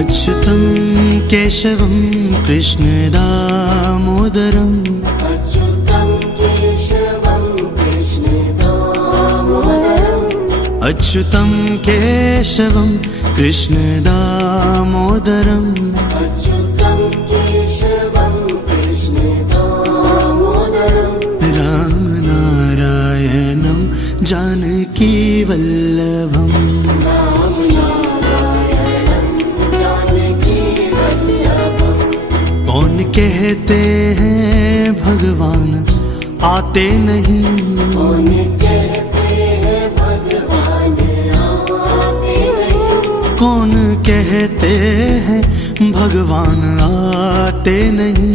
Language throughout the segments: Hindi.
अच्युतं केशवं कृष्णदामोदरम् अच्युतं केशवं कृष्णदामोदरम् अच्युतं केशवं कृष्णदामोदरम् अच्युतं केशवं कृष्णदामोदरम् रामनारायणं जानकीवल्लभम् कौन कहते हैं भगवान आते नहीं, कौन कहते हैं भगवान आते नहीं, कौन कहते हैं भगवान आते नहीं,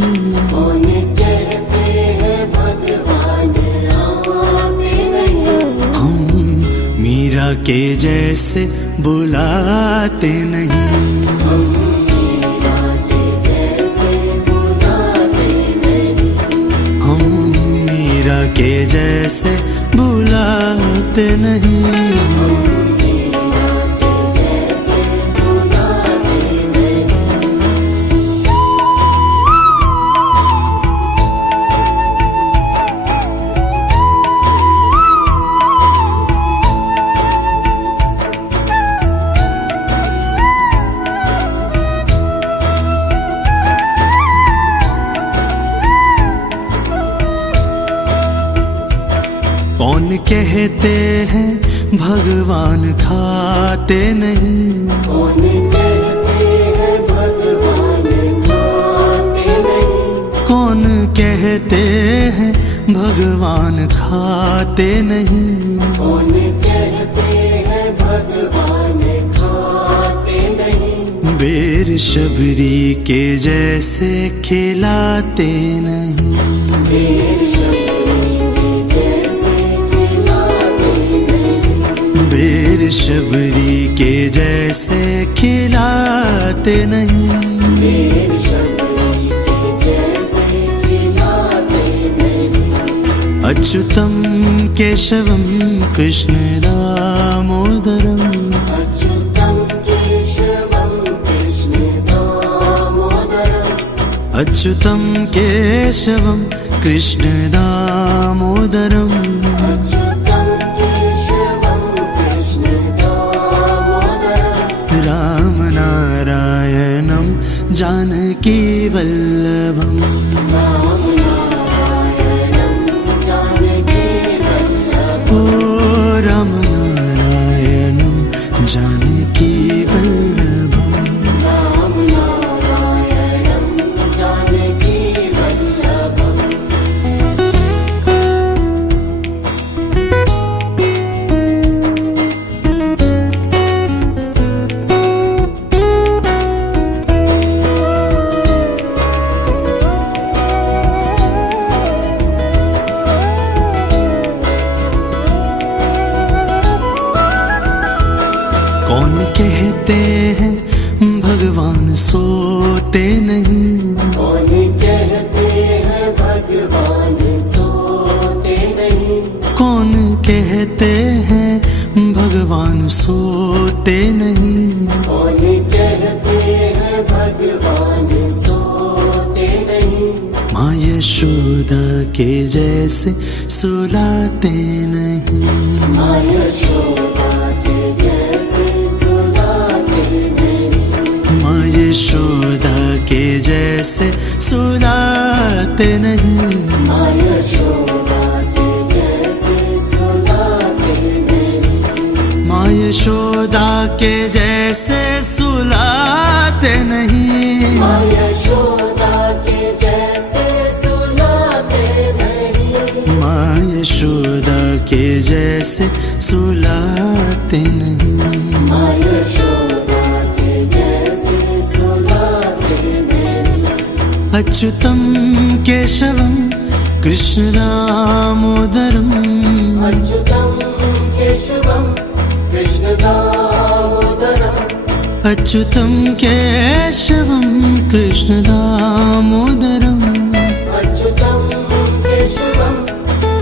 कौन कहते हैं भगवान आते नहीं। हम मीरा के जैसे बुलाते नहीं, के जैसे बुलाते नहीं। कौन कहते हैं भगवान खाते नहीं, कौन कहते हैं भगवान खाते नहीं, कौन कहते हैं भगवान खाते नहीं, कौन कहते हैं भगवान खाते नहीं। बेर शबरी के जैसे खिलाते नहीं, बेर बेर शबरी के जैसे खिलाते नहीं, बेर शबरी के जैसे खिलाते नहीं। अच्युतं केशवं कृष्णदामोदरम् अच्युतं केशवं कृष्णदामोदरम् अच्युतं केशवं कृष्णदामोदरम् अच्युतं केशवं कृष्णदामोदरम् रामनारायणं जानकीवल्लभम् रामनारायणं जानकीवल्लभम्। ओ रामनारायणं जानकीवल्लभम् रामनारायणं जानकीवल्लभम्। कौन कहते हैं भगवान सोते नहीं, कौन कहते हैं भगवान सोते नहीं, कौन कहते हैं भगवान सोते नहीं, कौन कहते हैं भगवान सोते नहीं। माँ यशोदा के जैसे सुलाते नहीं, माँ यशोदा के जैसे सुलाते नहीं, माँ यशोदा के जैसे सुलाते नहीं, माँ यशोदा के जैसे सुलाते नहीं, माँ यशोदा के जैसे सुलाते नहीं, माँ यशोदा के जैसे सुलाते नहीं, माँ यशोदा के जैसे सुलाते नहीं। माँ यशोदा के जैसे सुलाते नहीं। अच्युतं केशवं कृष्णदामोदरम् अच्युतं केशवं कृष्णदामोदरम् अच्युतं केशवं कृष्णदामोदरम् अच्युतं केशवं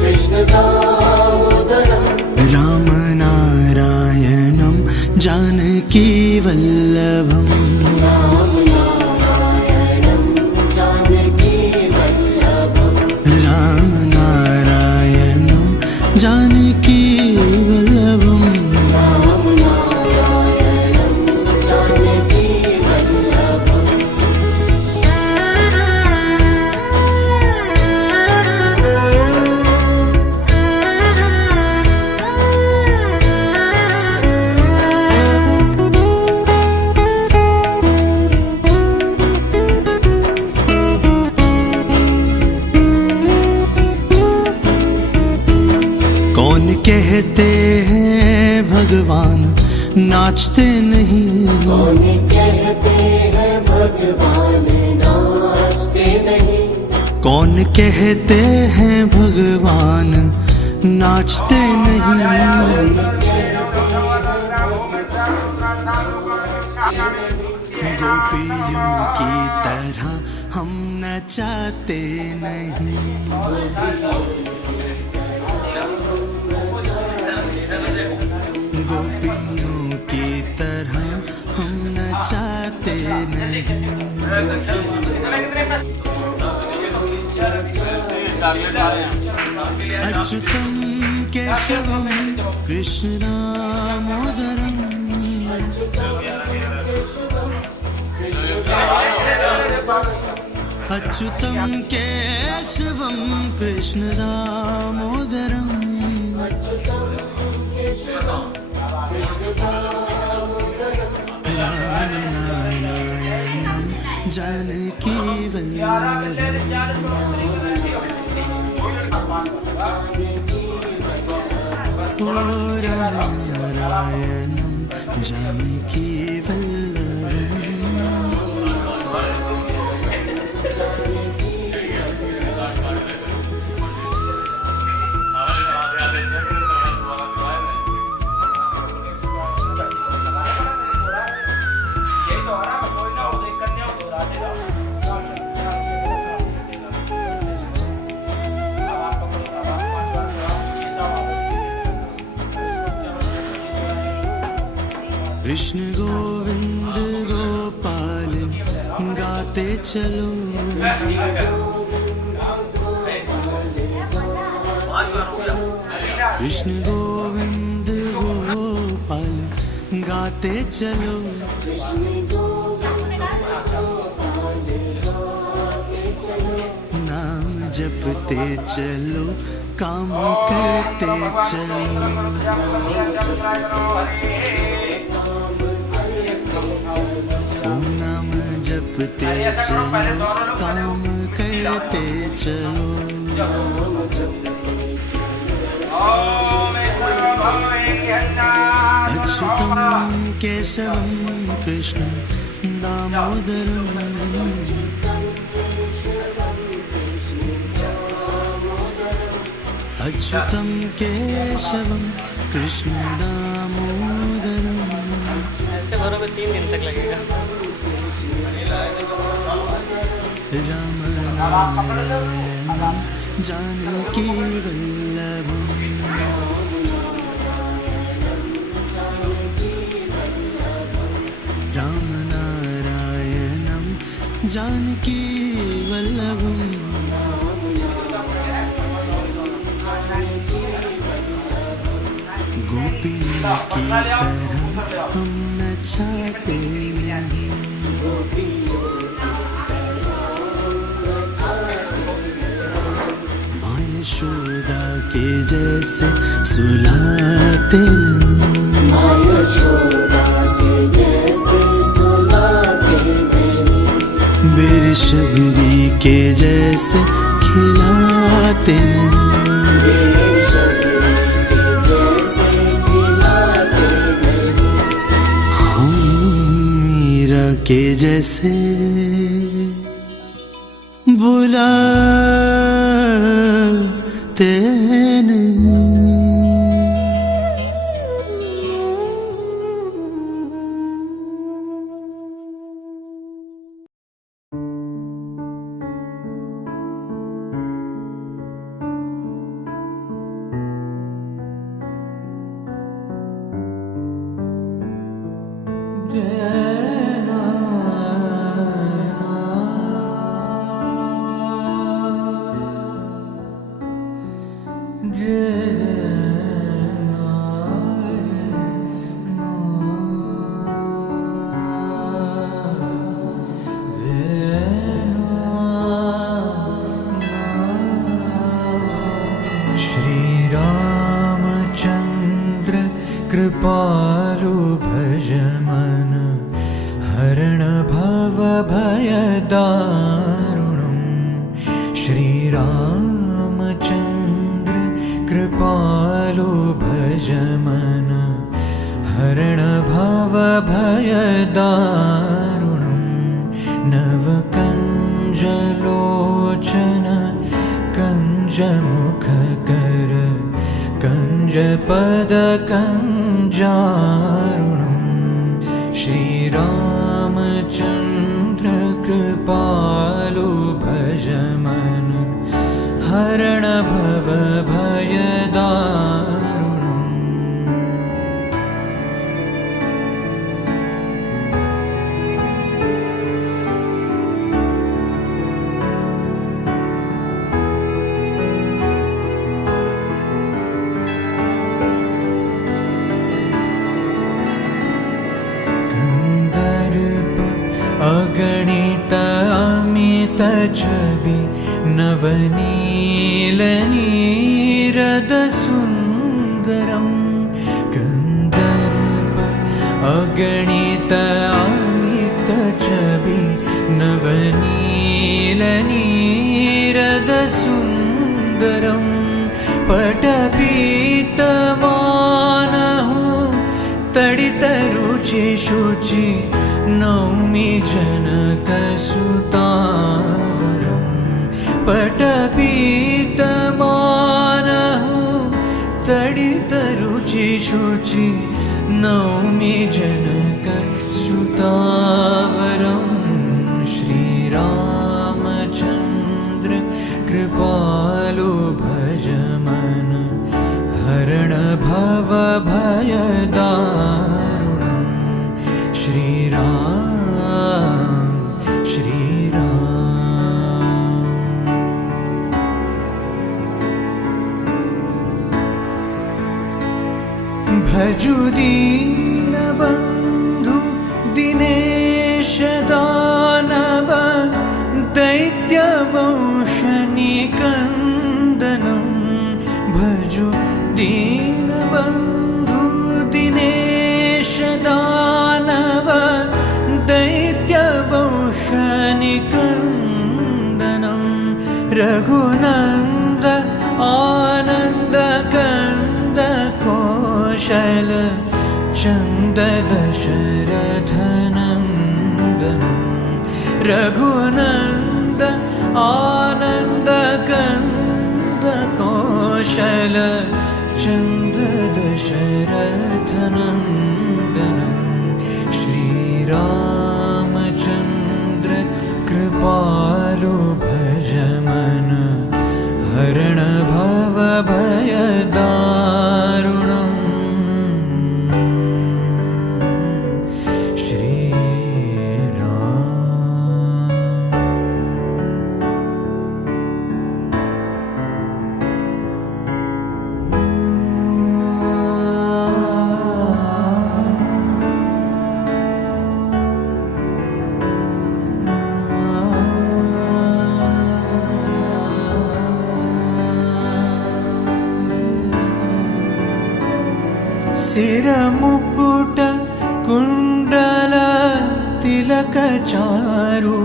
कृष्णदामोदरम् रामनारायणं जानकीवल्लभम् जानकी वल्लभम राम नारायणं जानकी वल्लभम् कौन कहते हैं भगवान नाचते नहीं, कौन कहते हैं भगवान नाचते नहीं, कौन कहते हैं भगवान नाचते नहीं। गोपियों की तरह हम नचाते नहीं, गोपियों की तरह हम नचाते नहीं। अच्युतम केशवम कृष्ण दामोदरम, अच्युतम केशवम कृष्ण दामोदरम, राम नारायणं जानकी वल्लभम, ओ राम नारायणं जानकी वल्लभम। कृष्ण गोविंद गोपाल गाते चलो, कृष्ण गोविंद गोपाल गाते चलो, नाम जपते चलो काम करते चलो, नाम जपते चलो काम करते चलो। अच्युतम केशवम कृष्ण दामोदरम, अच्युतम केशवम कृष्ण दामोदरम। ऐसे बरोबर 3 दिन तक लगेगा। राम नारायणं जानकी वल्लभम, राम नारायणं जानकी वल्लभम। गोपियों की तरह हम नचाते नहीं, माँ यशोदा के जैसे सुलाते नहीं, माँ यशोदा के जैसे सुलाते नहीं, बेरशबरी के जैसे खिलाते नहीं, के जैसे बुलाते नहीं। जय कृपालु भज मन हरण भव भयदारुणं श्रीरामचन्द्र कृपालु भज मन हरण भव भयदारुणं नवकञ्जलोचन कञ्जमुखकर कञ्जपदकञ्जारुणं श्रीरामचन्द्र कृपालु भज मन हरण भव भयदारुणम् अगणित अमित छवि नवनीलनीरद सुन्दरं कन्दर्प अगणित अमित छवि नवनीलनीरद सुन्दरं पटपीतमानः तडितरुचि शुचि नौमि जनकसुतावरं पटपीतमानः तडितरुचि शुचि नौमि जनकसुतावरं श्रीरामचन्द्र कृपालु भज मन हरण भव भयदारुणं श्रीराम श्रीराम भजु दीनबन्धु दिनेश दानव दैत्यवंशनिकन्दनं भजु दीनबन्धु दिनेश दानव दैत्यवंशनिकन्दनं रघुनन्द आनन्द कन्द कौशल चन्द दशरथनन्दनं रघुनन्द आनन्द कन्द कौशल चन्द दशरथनन्दनं श्रीरामचन्द्र कृपालु भज मन हरण भव भयदारुणं सिरमुकुट कुण्डल तिलक चारु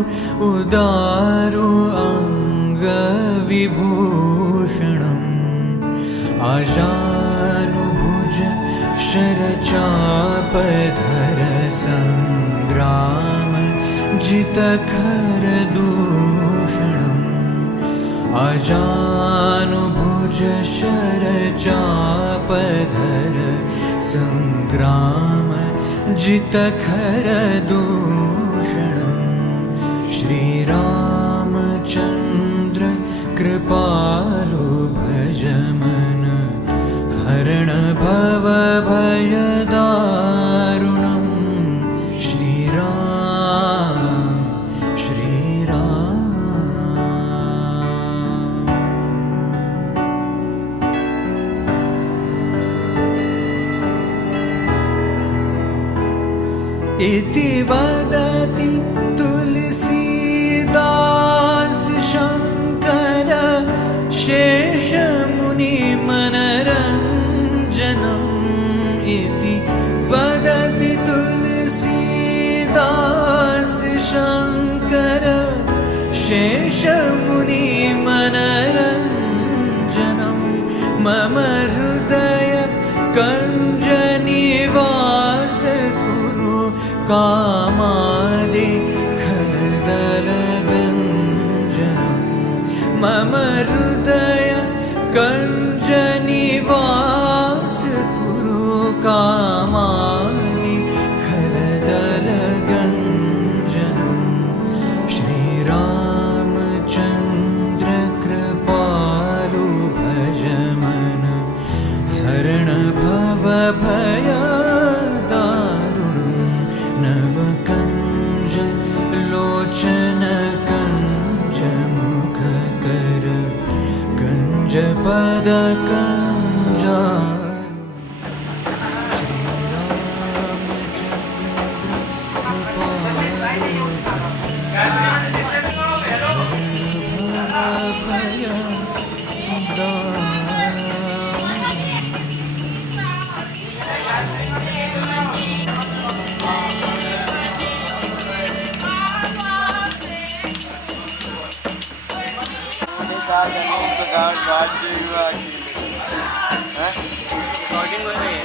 उदारु अङ्गविभूषणम् आजानुभुज शरचापधर सङ्ग्राम जितखरदूषणम् आजानुभुज शरचापधर सङ्ग्राम जितखरदूषणं श्रीरामचन्द्र कृपालु भज मन हरण भव भयदारुणं श्रीराम श्रीराम इति वदति तुलसीदास शङ्कर शेषमुनिमनरञ्जनम् इति कामादि खलदलगञ्जनं मम हृदय कञ्जनिवास कुरु कामादि खलदलगञ्जनं श्रीरामचन्द्र कृपालु भज मन हरण भव भय दारुणं नवकञ्ज लोचन कञ्ज मुख कर कञ्ज पद कञ्जारु रिकॉर्डिंग हो रही है।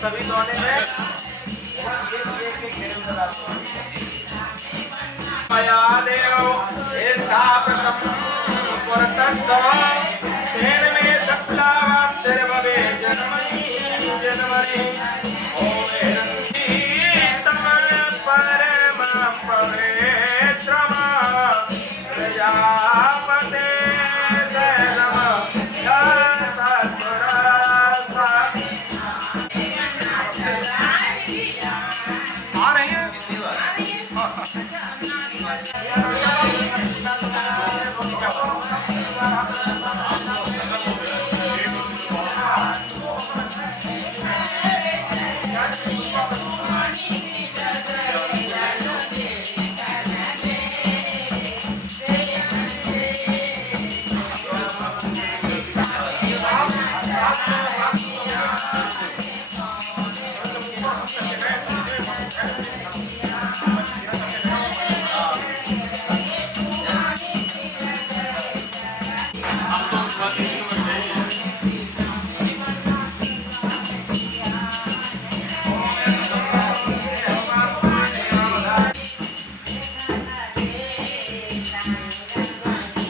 सभी दोने में मया देव स्थापितं पुरतस्तव तेन मे सफलावाप्तिर्भवे जन्मनि जन्मनि ओम परमं पवित्रम प्रजापते नमः आ रही है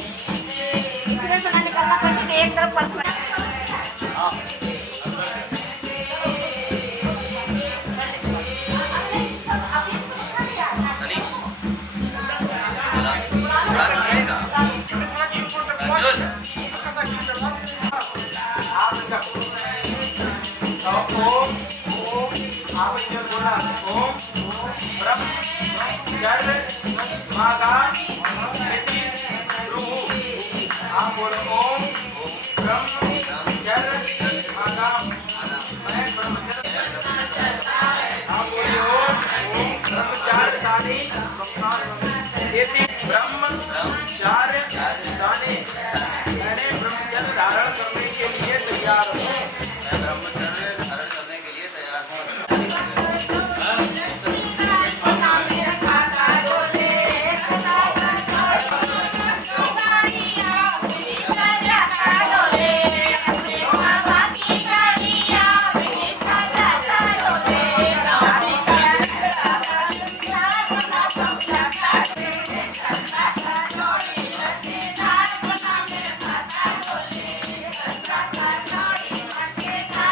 इसमें से ना निकलना पड़ेगा एक तरफ पर्स ब्रह्मचार्य मैंने ब्रह्मचर्य धारण करने के लिए तैयार हूँ। ब्रह्मचर्य धारण करने के लिए तैयार Thank you.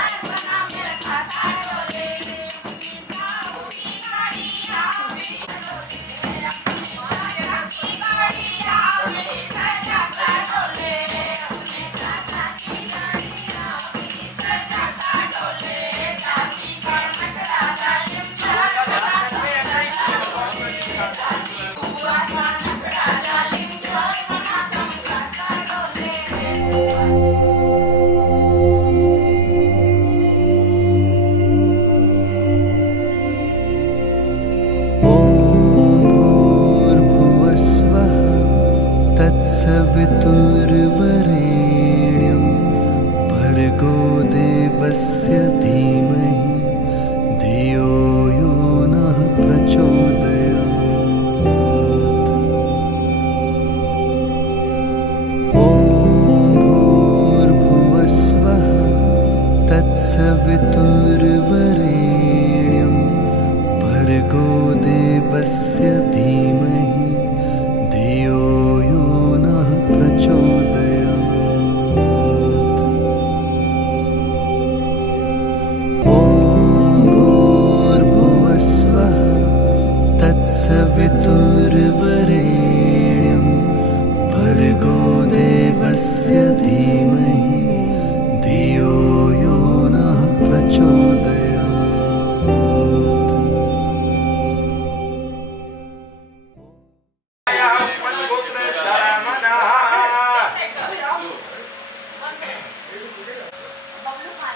तत्सवितुर्वरेण्यं भर्गो देवस्य धीमहि धियो यो नः प्रचोदयात्। ॐ भूर्भुवः स्वः तत्सवितुर्वरेण्यं भर्गो देवस्य धीमहि धियो यो नः प्रचोदयात्।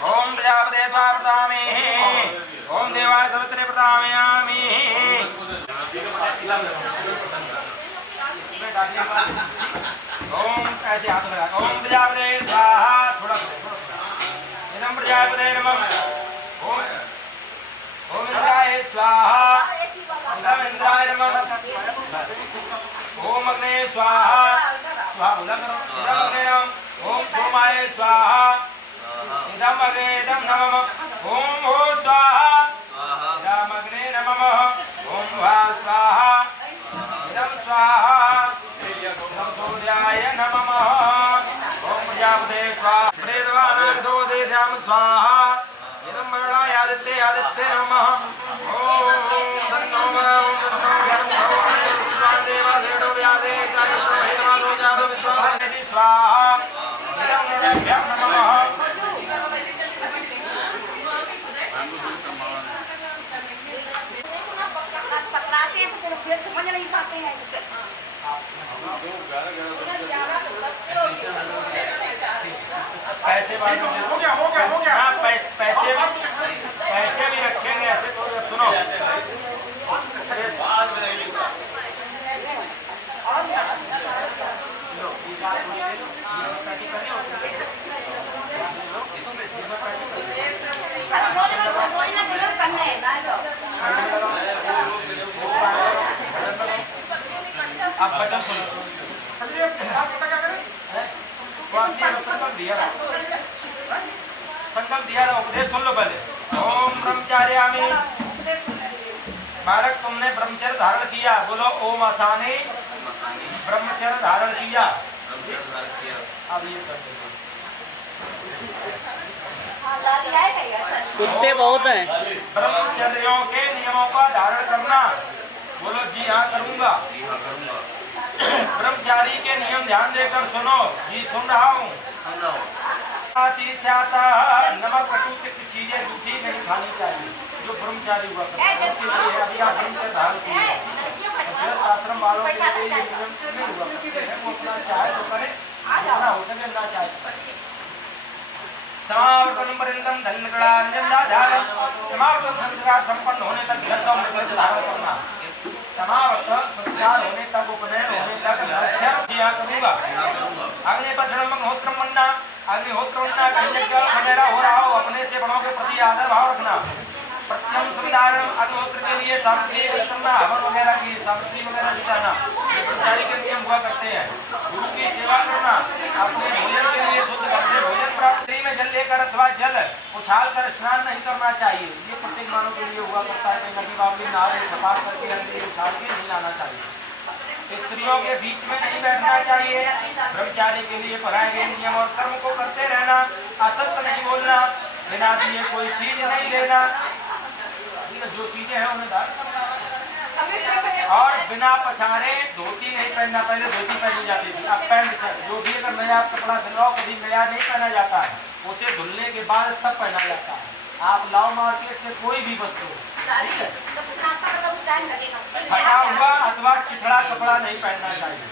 ओम प्रजापते त्वा प्रतामेहि ओम देवाय सवित्रे प्रतामयामि। ओम ऐसे हाथ लगा ओम प्रजापते स्वाहा थोड़ा इदं प्रजापते नमः। ओम ओम इंद्राय स्वाहा इदं इंद्राय नमः। ओम अग्ने स्वाहा स्वाहा बोला करो इदं अग्ने नमः। ओम सोमाय स्वाहा इदं अग्ने इदं नमः। ओम भो स्वाहा इदं अग्ने नमः। ओम भा स्वाहा इदं स्वाहा इदं सूर्याय नमः। ओम प्रजापते स्वाहा प्रेतवानां सोदेशां स्वाहा इदं वरुणाय आदित्ये आदित्ये नमः। ओम तन्नो ओम देवादेवो व्यासे सायतो हेतमानो जातो विश्वासि स्वाहा इदं देव्यां नमः। semuanya lagi pakai ya. पैसे बांटो हो गया हाँ पैसे भी रखेंगे ऐसे तो सुनो अब बचन सुनो संकल्प दिया था उपदेश सुन लो पहले। ओम ब्रह्मचार्यामि बालक तुमने ब्रह्मचर्य धारण किया बोलो ओम आसानी ब्रह्मचर्य धारण किया। अब ये कुत्ते बहुत हैं। ब्रह्मचर्यों के नियमों का धारण करना बोलो जी हाँ करूंगा। ब्रह्मचारी के नियम ध्यान देकर सुनो जी सुन रहा हूँ। नमक प्रकृतिक चीजें दूसरी नहीं खानी चाहिए जो ब्रह्मचारी हुआ करता है। अभी आप ब्रह्मचर्य धारण किए आश्रम वालों के लिए ये नियम नहीं हुआ करते हैं। वो अपना चाहे तो करे जितना हो सके ना चाहे समावर्तन पर्यंतम धन्यवाद समावर्तन संस्कार संपन्न होने तक धर्म धारण करना। समावर्तन संस्कार होने तक उपनयन होने तक किया करूंगा। अग्निपक्षण अग्निहोत्र बनना अग्निहोत्र बनना यज्ञ वगैरह हो रहा हो अपने से बड़ों के प्रति आदर भाव रखना। प्रत्यम संधारण अग्निहोत्र के लिए सामग्री करना हवन वगैरह की सामग्री वगैरह जुटाना ब्रह्मचारी के नियम हुआ करते हैं। गुरु की सेवा करना अपने भोजन के लिए शुद्ध घर से भोजन प्राप्त में जल लेकर अथवा जल उछाल कर स्नान नहीं करना चाहिए। ये प्रत्येक मानव के लिए हुआ करता है। नदी बावली नहा सफा करके उछाल के नहीं लाना चाहिए। स्त्रियों के बीच में नहीं बैठना चाहिए। ब्रह्मचारी के लिए पढ़ाए गए नियम और कर्म को करते रहना। असत्य नहीं बोलना बिना दिए कोई चीज नहीं लेना। जो चीजें हैं उन्हें दान करना और बिना पछाड़े धोती नहीं पहनना। पहले धोती पहनी जाती थी अब पैंट शर्ट जो भी अगर नया कपड़ा सिलवाओ कभी नया नहीं पहना जाता है। उसे धुलने के बाद तब पहना जाता है। आप लाओ मार्केट से कोई भी वस्तु फटा हुआ अथवा चिथड़ा कपड़ा नहीं पहनना चाहिए।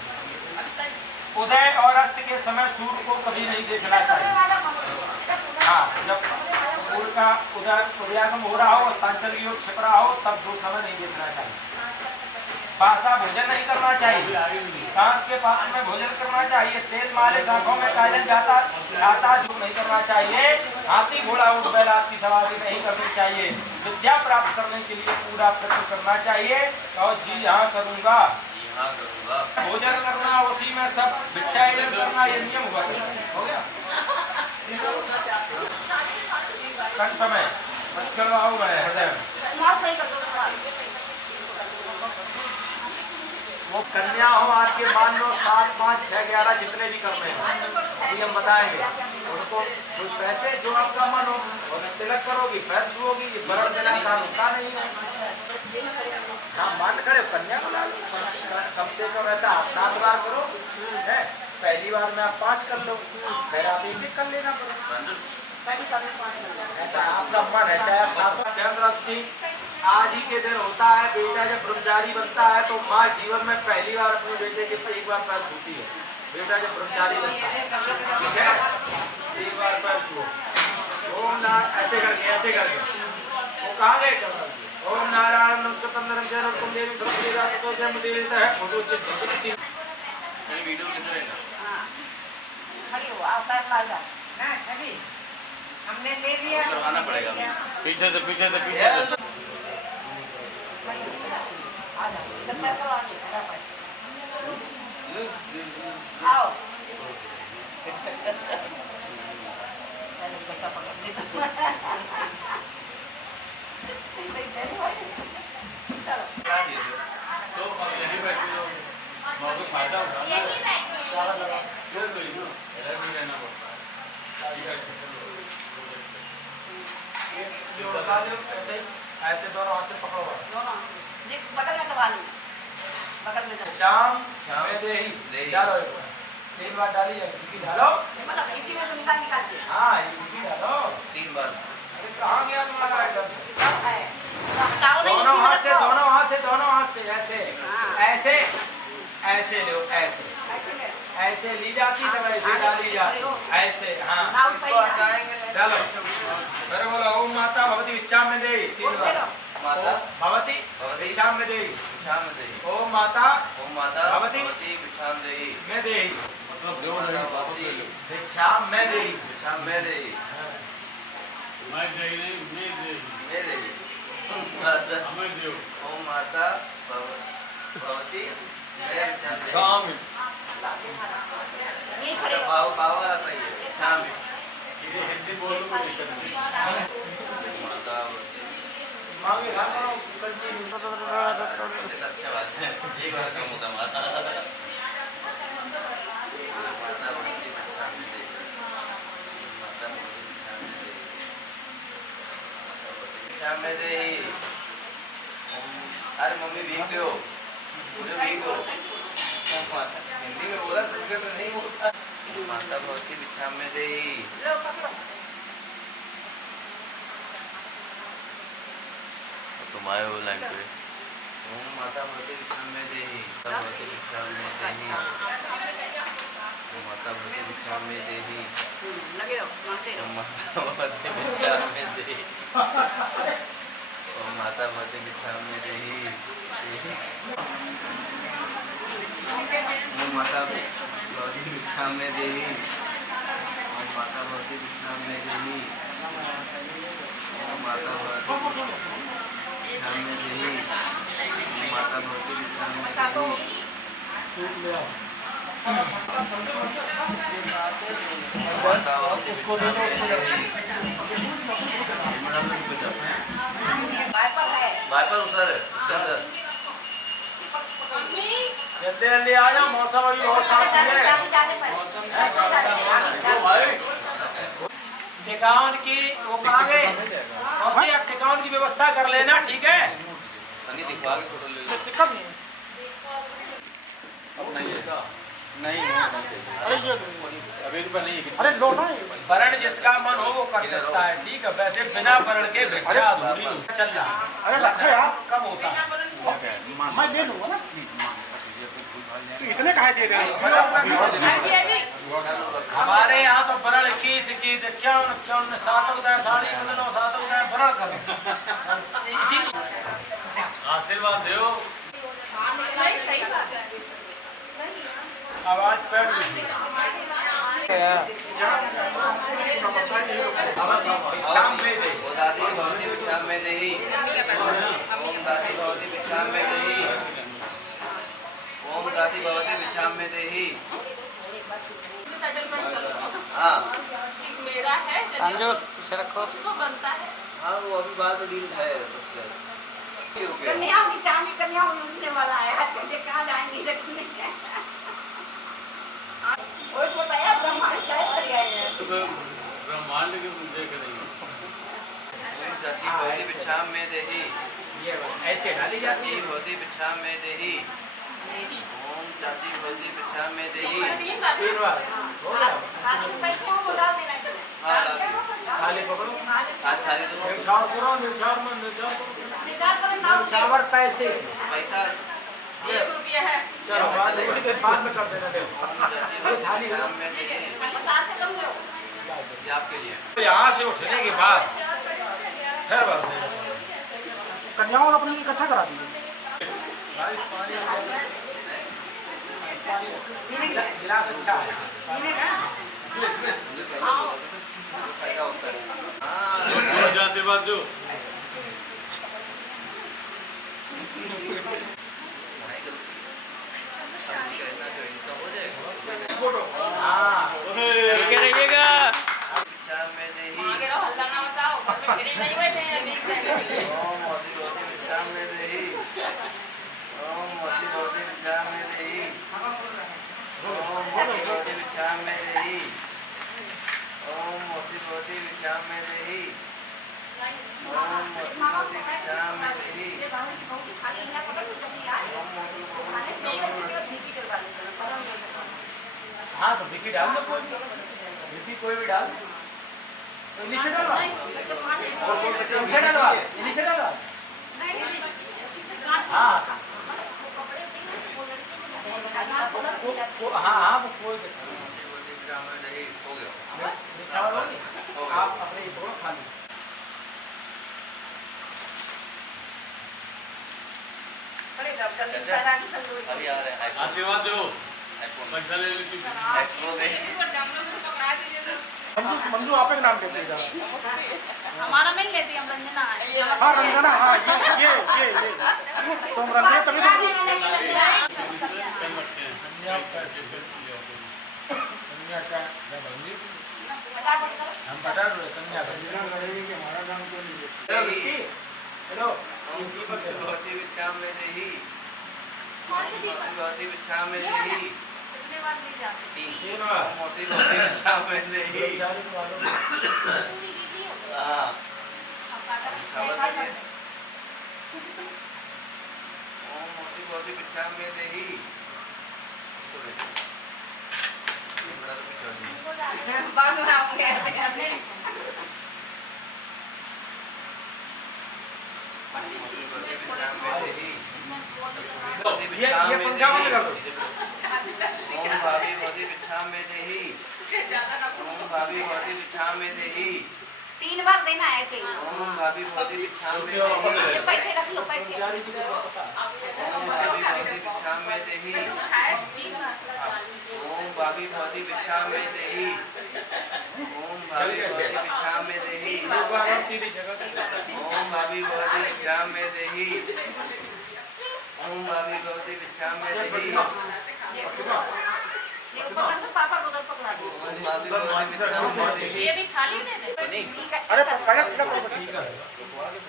उदय और अस्त के समय सूर्य को कभी नहीं देखना चाहिए। हाँ जब सूर्य का उदयागम हो रहा हो अस्तांचल योग छिप रहा हो तब दो समय नहीं देखना चाहिए। बासा भोजन नहीं करना चाहिए। कांच के पात्र में भोजन करना चाहिए। तेल माले आंखों में काजल जाता जो नहीं करना चाहिए। हाथी घोड़ा ऊंट बैल की सवारी नहीं करनी चाहिए। विद्या प्राप्त करने के लिए पूरा प्रयत्न करना चाहिए और जी हाँ करूँगा। भोजन करना उसी में सब भिक्षा करना ये नियम हुआ हो गया। कंठ में चलवाओ मैं हृदय में। वो कन्या हो आपके, मान लो 7, 5, 6, 11 जितने भी करने हैं अभी हम बताएंगे उनको। कुछ पैसे जो आपका मन हो और तिलक करोगी, पैर छुओगी, ये वरण देना का रुकता नहीं है। हाँ मान खड़े कन्या को ला लो, कम से कम ऐसा 7 बार करो है। पहली बार में आप 5 कर लो, फिर आप 1 कर लेना करो, ऐसा आपका मन है। चाहे आप 7 ध्यान रखती। आज ही के दिन होता है बेटा जब ब्रह्मचारी बनता है तो माँ जीवन में पहली बार अपने बेटे के एक बार पैर छूती है। बेटा जब ब्रह्मचारी बनता है, ठीक है, एक बार पैर छुओ। ओम नारायण ऐसे करके वो कहाँ गए? ओम नारायण नमस्कृतम नरं चैव नरोत्तमं देवीं सरस्वतीं ततो जयमुदीरयेत् है। फोटो चित्र वीडियो किधर है? हमने ले लिया, करवाना पड़ेगा पीछे से आओ तो अब यही बैठे हो, मौके फायदा होगा। इधर भी रहना पड़ता है। जो बता दो ऐसे ऐसे दोनों हाथ से पकड़ो। बगल में दबा लो, बगल में दबा। शाम में दे ही डालो, 3 बार डाली जाए, सीधी डालो, मतलब इसी में से निकाल के। हाँ ये सीधी डालो 3 बार। अरे कहाँ गया तुम्हारा आइटम? सब है, हटाओ नहीं, दोनों इसी में हाथ से, रखो। दोनों हाथ से, दोनों हाथ से ऐसे हाँ। ऐसे ऐसे लो, ऐसे ऐसे ले। ऐसे ली जाती तब ऐसे डाली जाती, ऐसे हाँ नाव सही इसको है। हटाएंगे तो डालो। फिर बोलो ओम माता भगवती विच्छाम में दे 3 बार। माता भगवती भवती विच्छाम में दे। भिक्षाम देहि। ओम माता ओम माता भवती भवती भिक्षाम देहि। में दे, मतलब ओम माता भवती विच्छाम में दे। भिक्षाम में देहि। मैं दे नहीं, मैं दे में देहि। हमें दो ओम माता भवती में भिक्षाम देहि। शामिल ये खड़े रहो। बाबा वाला सही है। भिक्षाम में। ये हिंदी बोल लो, कोई दिक्कत नहीं। माता भवती। मांगे हाथ करो कंची। ये तो अच्छा बात है। एक बार कम होता माता। माता भवती भिक्षाम देहि। माता भवती भिक्षाम में देहि। अरे मम्मी भीग दो, मुझे भीग दो। हिंदी में बोला, संस्कृत में नहीं बोलता। माता भवती भिक्षाम में देहि। तुम आए हो लाइन पे। ओम माता भवती भिक्षाम में देहि। माता भवती भिक्षाम में देहि। ओम माता भवती भिक्षाम में देहि। लगे रहो, मांगते रहो। ओम माता भवती भिक्षाम में देहि। ओम माता भवती भिक्षाम में देहि। ओम माता भवती भिक्षाम में देहि। ओम माता भवती भिक्षाम में देहि। ओम माता भवती भिक्षाम में देहि। ओम माता भवती भिक्षाम में देहि। माता भवती भिक्षाम में देहि। वाइपर है। वाइपर उधर है, उसके अंदर। जल्दी जल्दी आ जाओ, मौसम अभी बहुत शांति है। ठिकान की वो कहाँ गए? मौसी आप ठिकान की व्यवस्था कर लेना, ठीक है? सनी दिखवा के फोटो ले लो। सिक्का भी अरे लो ना, वरण जिसका मन हो वो कर सकता है, ठीक है? वैसे बिना वरण के भिक्षा अधूरी चल रहा है। अरे रखो यार, कब होता है? मैं दे दूंगा ना। इतने काहे दे रहे हो? हमारे यहाँ तो वरण की क्या सातों का साड़ी बदलो, सातों का वरण करो। इसी आशीर्वाद दो। सही बात है। आवाज पैर भी भिक्षाम में दे। ओ दादी भवती भिक्षाम में देहि। ओम दादी भवती भिक्षाम में देहि। ओम दादी भवती भिक्षाम में देहि। हाँ मेरा है अच्छा रखो। कुछ तो बनता है। हाँ वो अभी बात तो डील है सबसे। कन्याओं की चांदी कन्याओं में उठने वाला है। आज मुझे कहाँ जाएंगी रखने के? और बताया ब्रह्मांड क्या कर गया है? ब्रह्मांड के मुद्दे करेंगे। चाची भौती बिछा में देही। ये ऐसे डाली जाती चाची भौती बिछा में देही। ओम चाची भौती बिछा में देही। तीन बार। 3 बार हो गया। खाली पैसे हो वो डाल देना इसमें। हाँ डाल दे। खाली पकड़ो। हाथ थाली दो। निछावर करो, निछावर में निछावर करो। निकाल कर नाम निछावर पैसे। पैसा 1 रुपया है। चलो बाद में कर देना। चाची भौती बिछा में देही। 50 से कम लो। ये आपके लिए। यहाँ से उठने के बाद फिर बार से कन्याओं को अपनी इकट्ठा करा दीजिए। गिलास अच्छा है। फायदा होता है। हाँ जहाँ से बात जो रुके रहिएगा। बिछा में देही। आगे रहो हल्ला ना मचाओ। खड़ी नहीं बैठे हैं अभी से। ओम मोती भौती बिछा में देही। ओम मोती भौती बिछा में देही। ओम मोती भौती बिछा में देही। ओम मोती भौती बिछा में देही। ओम मोती भौती बिछा में देही। खाली ना पकड़ तो जल्दी आए। ओम मोती खाने भौती में से भिगी करवा लेना। हाँ तो विकी डाल दो कोई भी। विकी कोई भी डाल। तो इन्हीं से डलवा। इनसे डलवा। इन्हीं से डलवा। हाँ हाँ वो कोई मोती भौती बिछा में देही। हो गया। निछावर होगी। आप अपने ये पकड़ो खाली। अभी आ रहे हैं। आशीर्वाद दो। आईफोन पैसा ले लेती हो गए। मंजू आप एक नाम दे दीजिए। हमारा नहीं लेती हम रंजना है। हाँ रंजना हाँ ये तुम रंजना तभी तो कन्या का हम बता रहे कन्या हमारा नाम क्यों नहीं हेलो भौती बिछा में देही। भौती बिछा में देही। तीन बार मोती भौती बिछा में देही। हाँ ओम मोती भौती बिछा में देही। बड़ा तो पिछड़ दी। बाद में आऊंगे ऐसे करने। मोती भौती बिछा में देही। ये पंजाब में कर दो। ओम भाभी भौती बिछा में देही। ओम भाभी भौती बिछा में देही। 3 बार देना है ऐसे ही। ओम भाभी भौती बिछा में देही। ये पैसे रख लो पैसे। ओम भाभी भौती बिछा में देही। ओम भाभी भौती बिछा में देही। ओम भाभी भौती बिछा में देही। ओम भाभी भौती बिछा में देही। ओम भाभी भौती बिछा में देही। ये ऊपर रख दो पापा को उधर पकड़ा दो। ओम भाभी भौती बिछा में देही। ये भी खाली दे दे। अरे कनेक्ट ठीक है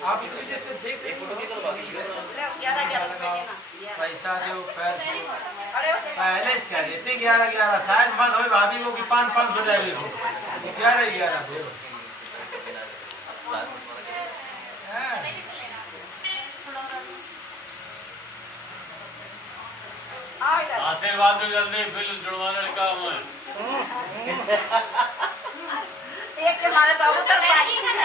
आप इस वजह से देख ग्यारह रुपए देना। पैसा दो पैर अरे पहले इसका देते 11 शायद मन हो भाभी को कि 500 जाएगी 11 दे आशीर्वाद दो जल्दी बिल जुड़वाने का काम है। एक के मारे तो उतर पाएगी नहीं।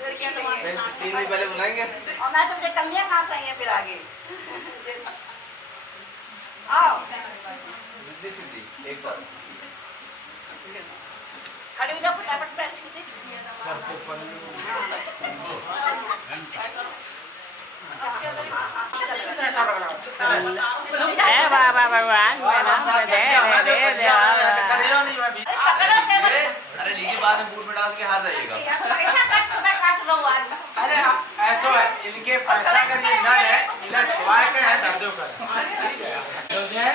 लड़कियां तो मारे 3 दिन पहले बुलाएंगे। और ना तुमसे कन्या कहाँ से आई है फिर आगे। आओ रिद्धि सिद्धि एक साथ। खड़ी हो जाओ फटाफट पैर छूटे। सर पे पल्लू बाबा भगवान दे अरे लीजिए बाद में बूट में डाल के हाथ रहिएगा। पैसा काट लो आज। अरे ऐसा है इनके पैसा का ये नल है इला छुआ के है दर्दों का जो है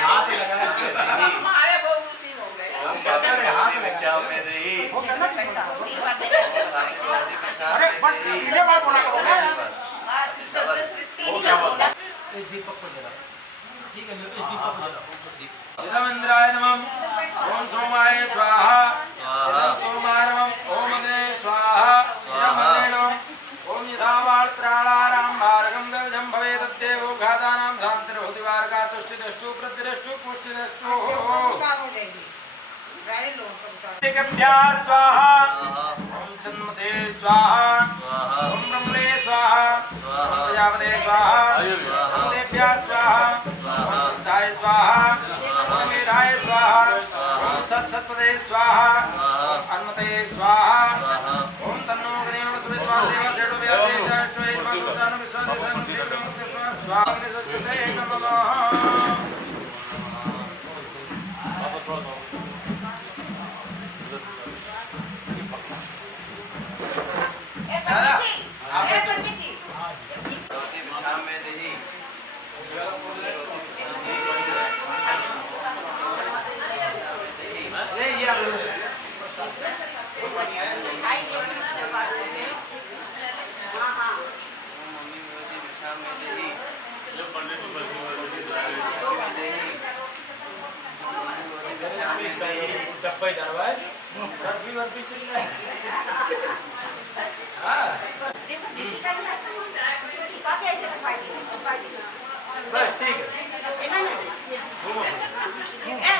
हाथ लगा हमारे बहुत खुशी हो। स्वाहा ओम जन्मसे स्वाहा ओम ब्रह्मणे स्वाहा ओम प्रजापते स्वाहा ओम देव्या स्वाहा ओम बुद्धाय स्वाहा ओम मेधाय स्वाहा ओम सत्सत्पदे स्वाहा ओम हनुमते स्वाहा ओम तन्नो गणेश सुविद्वां देव सेठो व्यासे जयश्री मातुसानु विश्वादेशं स्वाहा निरस्ते नमः डब्बा ही दरवाज़ रबी वर्बी चल रहा है हाँ बस ठीक है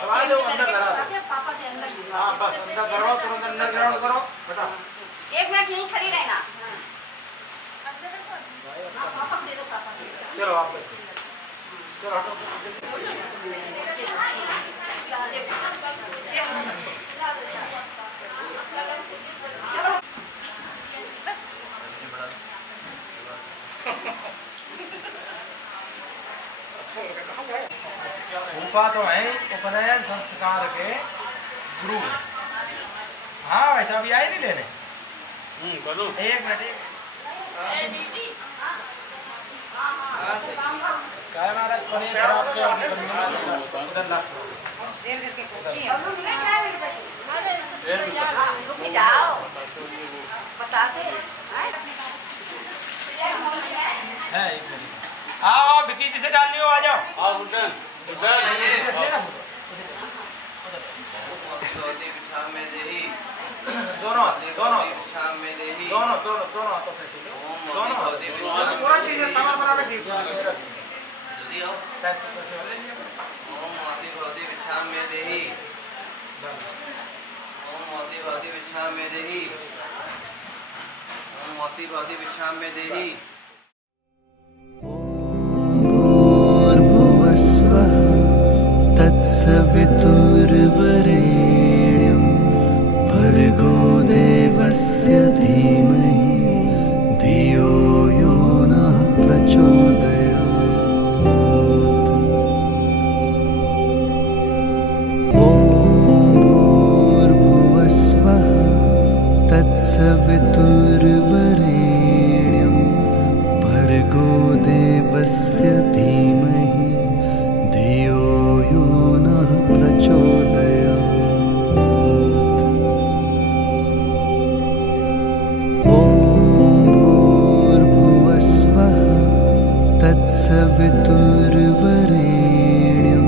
सवाल जो अंदर करा हाँ बस अंदर करो तुरंत अंदर ग्राउंड करो बेटा 1 मिनट यहीं खड़ी रहना चलो आप चलो हटो उनका तो है उपनयन संस्कार के गुरु हाँ वैसा भी आए नहीं लेने बोलो 1 मिनट काय महाराज पनीर खराब के उधर ला रुक जाओ पता से है 1 मिनट आओ विकी जी से डालनी हो आ जाओ आओ गुड्डन गुड्डन दोनों दोनों शाम में देही दोनों दोनों दोनों हाथों से सीधे दोनों पूरा चीजें सामान बना के दी जल्दी आओ पैसे पैसे वाले ओम मोती भवती विश्राम में देही ओम मोती भवती विश्राम में देही ओम मोती भवती विश्राम में देही भूर्भुवस्वः तत्सवितुर्वरेण्यं भर्गो देवस्य धीमहि धियो यो नः प्रचोदयात् ॐ भूर्भुवस्वः तत्सवितुर्वरेण्यं भर्गो देवस्य धीमहि धियो यो नः प्रचोदयात् ॐ भूर्भुवस्वः तत्सवितुर्वरेण्यं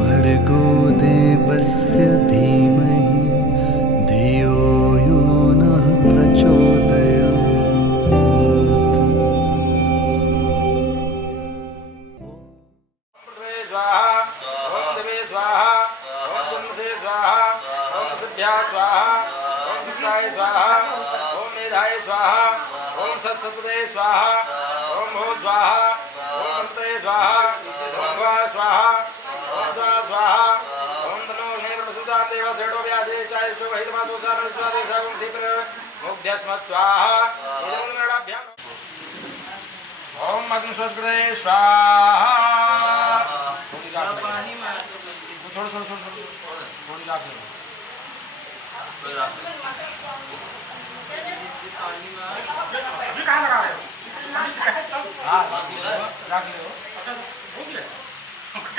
भर्गो देवस्य धीमहि धियो यो नः प्रचोदयात् स्वाहा ओम देवे स्वाहा ओम जन्मसे स्वाहा ओम सिद्ध्या स्वाहा ओम विश्वाय स्वाहा ओम मेधाय स्वाहा ओम सत्सत्पदे स्वाहा ओम भो स्वाहा ओम अंते स्वाहा ओम भवा स्वाहा ओम स्वाहा स्वाहा ओम तनो नेत्र सुधा देव सेठो व्यासे चाय शो हित मातु सारण स्वादे सागुण दीप्र मुग्ध्यस्म स्वाहा ओम नडाभ्याम ओम अग्नि स्वस्कृते स्वाहा छोड़ छोड़ छोड़ थोड़ी लाख अभी कहाँ लगा रहे हो हाँ रख लो अच्छा हो गया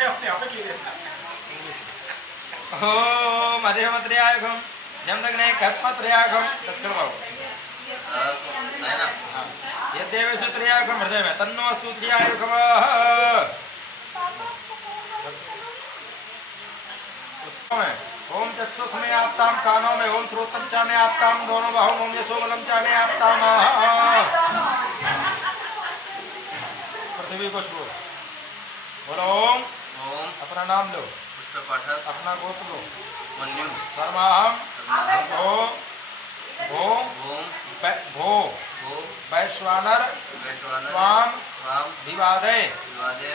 अपने आप ही ओम अधिमत्र्यायघम जमदग्ने कस्मत्र्यायघम दक्षिण भाव यद्देवेषु त्र्यायघम हृदय में तन्नो अस्तु त्र्यायघम ओम चक्षुष में आपताम कानों में ओम श्रोत्रम चा में आपताम दोनों बाहों ओम यशोबलम चा में आपताम पृथ्वी को छुओ बोलो ओम अपना नाम लो उत्तर पाठक अपना गोत्र लो। मन्यु सर्वाहम भो भो भूम भो भो वैश्वानर वैश्वानर स्वाम स्वाम विवादे। विवादे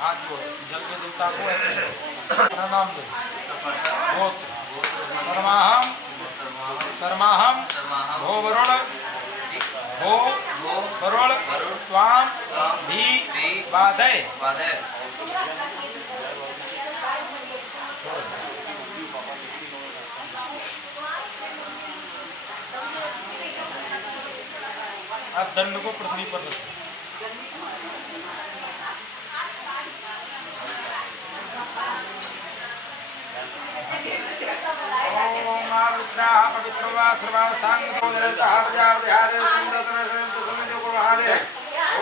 हाथ जोड़ जल के देवता को ऐसे अपना नाम दो। गोत्र सर्वाहम सर्वाहम भो वरुण भो वरुण स्वाम भी वादे। वादे अब दंड को पृथ्वी पर रखो। ओम आरुद्रा पवित्रवा सर्वावस्थांग दोदरतः प्रजापतिहारे सुंदरतन सुमितो कुलहारे।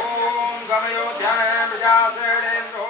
ओम गमयो ध्यान विजासेणेन्द्रो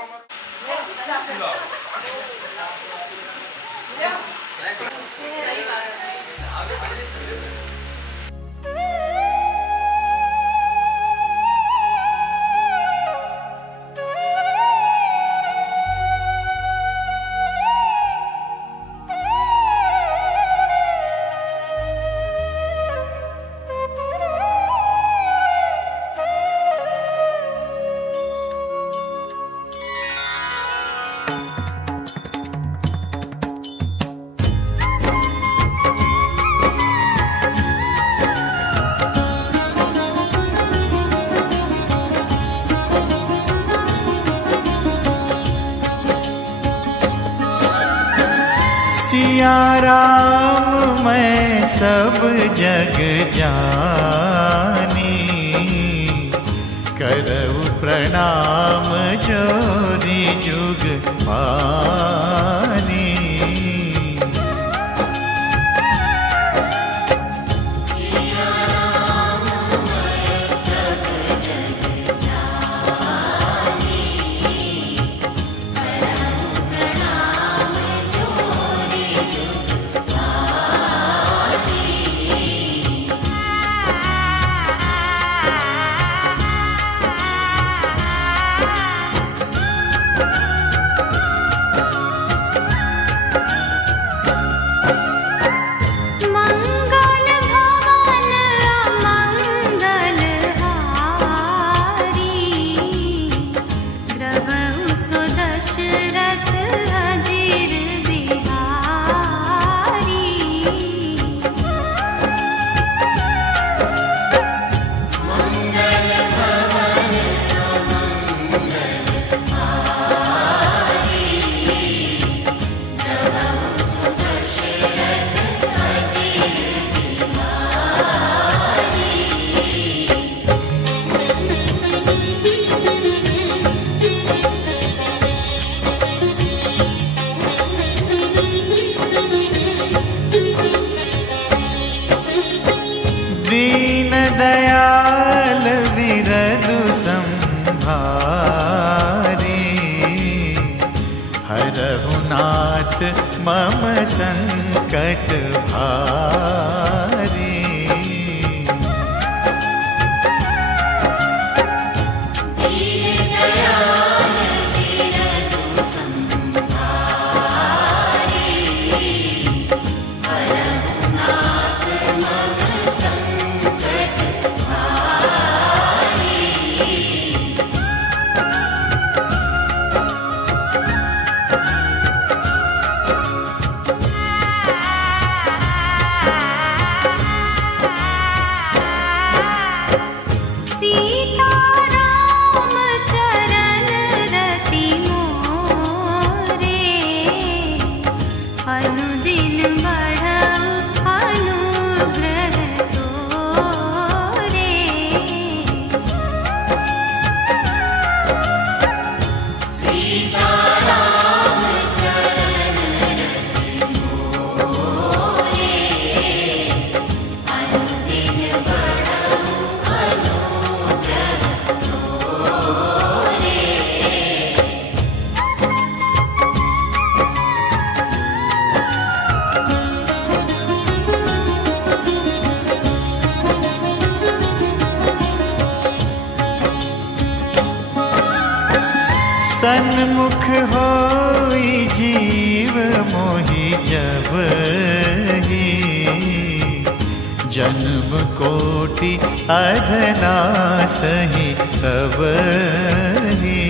सिया राम मैं सब जग जानी, करऊ प्रणाम जोरी जुग पानी। दीन दयाल विरदु संभारी, हरहु नाथ मम संकट भारी। सन्मुख होई जीव मोहि जब ही, जन्म कोटि अधनासहि तब ही।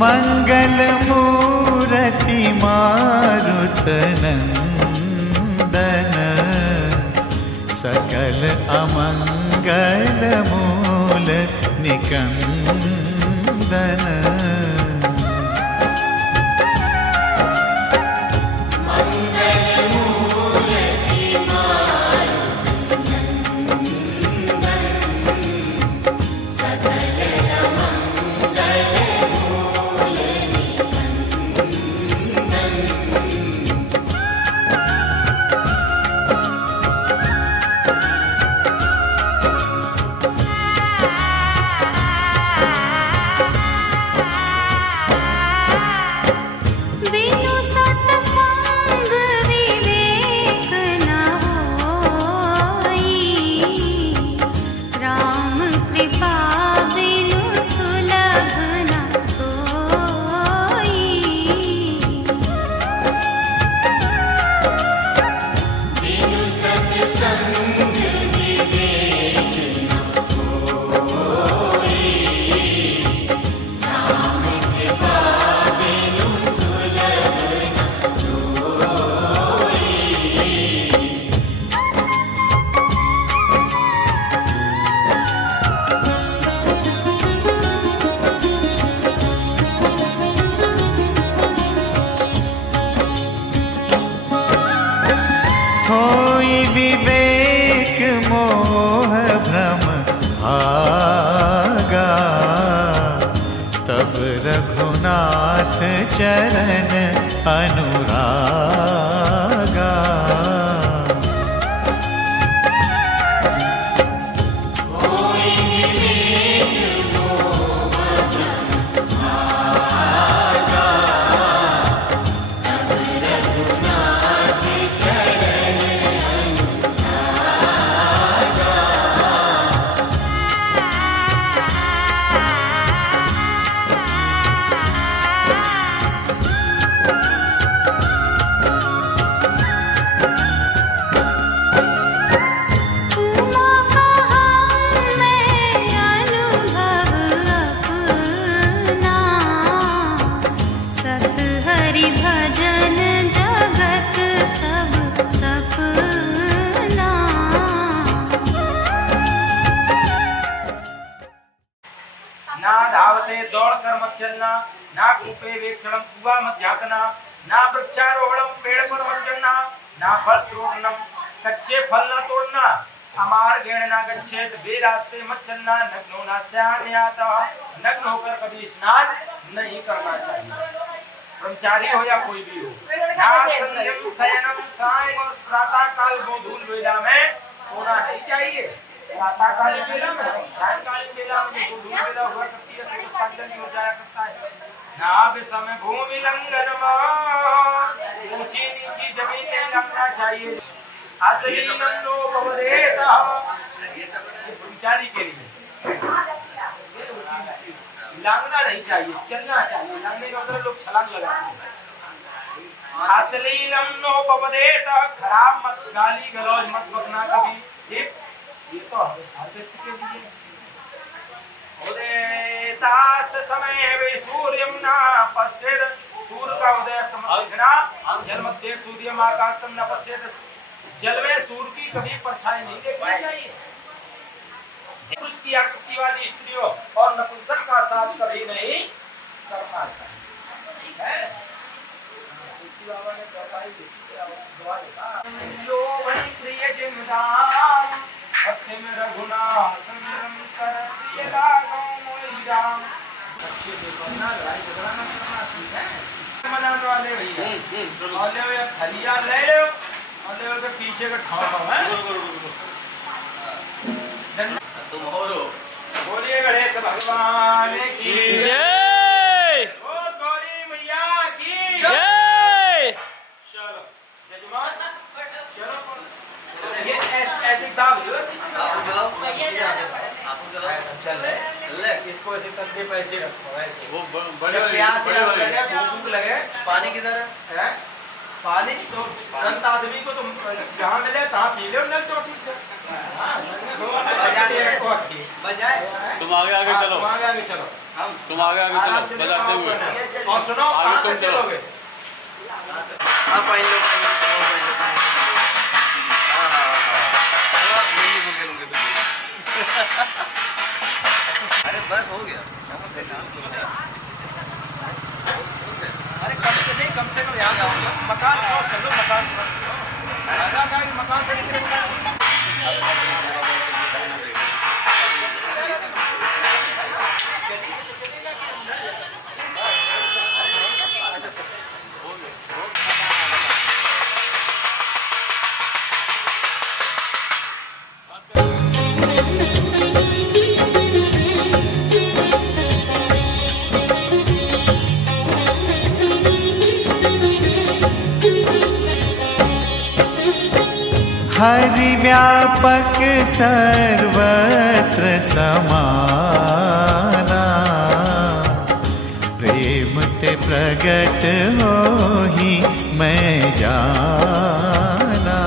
मंगल मूरति मारुत नंदन, सकल अमंगल मूल निकंदन। होई विवेक मोह भ्रम भागा, तब रघुनाथ चरण अनुरागा। ना धावते दौड़कर मत चलना, ना कूपे वेक्षणम कुआ मत झांकना, ना वृक्षारोहणम पेड़ पर मत चढ़ना, ना फल तोड़ना, कच्चे फल न तोड़ना, अमार घेण ना गच्छेत, बेरास्ते मत चलना, नग्नो नास्यान्यातः, नग्न होकर कभी स्नान नहीं करना चाहिए। ब्रह्मचारी हो या कोई भी हो। ना संयम शयनम, सायं और प्रातः काल गोधूल वेला में सोना नहीं चाहिए। प्रातः काल वेला में, सायंकाल वेला में गोधूल वेला हुआ करती है, सूर्य पांचन हो जाया करता है। ना समय भूमि लंघन, ऊंची नीची जमीन नहीं लंघना चाहिए। असली नन्नो भवदेता, ये ब्रह्मचारी के लिए। नहीं चाहिए, चलना चाहिए। लगने का मतलब लोग छलांग लगाते हैं। अश्लीलम नोपदेश, खराब मत, गाली गलौज मत बकना कभी। ये तो हर व्यक्ति के लिए। उदयतास्त समय वे सूर्यम न पश्येत, सूर्य का उदय समझना। जल मध्य सूर्यम आकाशम न पश्येत, जल में सूर्य की कभी परछाई नहीं देखनी चाहिए। पुरुष की आकृति वाली स्त्रियों और नपुंसक का साथ कभी नहीं करना चाहिए। बाबा ने बताई जो बड़ी प्रिय जिमदान अच्छे में रघुनाथ निरंतर प्रिय लागो मोहि राम। अच्छे से पढ़ना, लड़ाई झगड़ा न करना, ठीक है। मनाने वाले भैया और ले या थलिया ले लो और ले के पीछे का ठाव है। तुम हो रो। बोलिए गणेश भगवान की जय। ओ गौरी मैया की जय। चलो जजमान चलो, ये ऐसे दाब लो, आप चलाओ, आप चलाओ, चल रहे चल ले। इसको ऐसे कंधे पे ऐसे रखो, ऐसे वो बड़े प्यास लगे, भूख लगे। पानी किधर है? पानी तो संत आदमी को तो जहाँ मिले तहाँ पी लो नल टोटी से। बजाए तुम आगे आगे चलो, तुम आगे आगे चलो, तुम आगे आगे चलो बजाते हुए। और सुनो आगे कहाँ तुम तक चलो। चलोगे? हाँ पाइन लो, पाइन लो, पाइन लो, पाइन लो। हाँ नहीं बोल के अरे बस हो गया। अरे कम से कम यहाँ जाओ, मकान क्रॉस कर लो, मकान क्रॉस करो। राजा का एक मकान से निकले हरि व्यापक सर्वत्र समाना, प्रेम ते प्रगट होहि मैं जाना।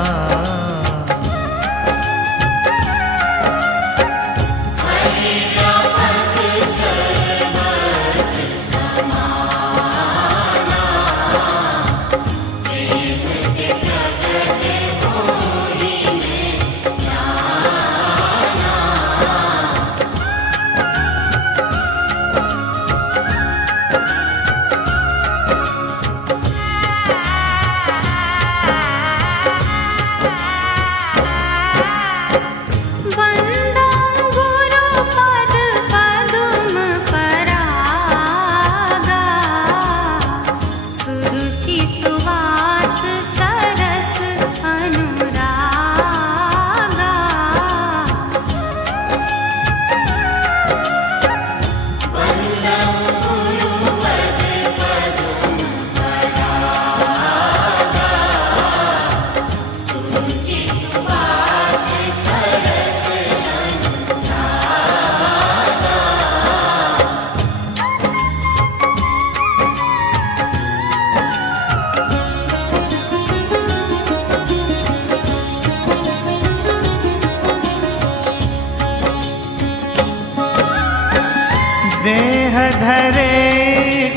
देह धरे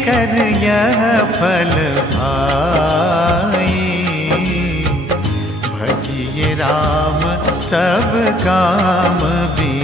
कर यह फल भाई, भजिए राम सब काम भी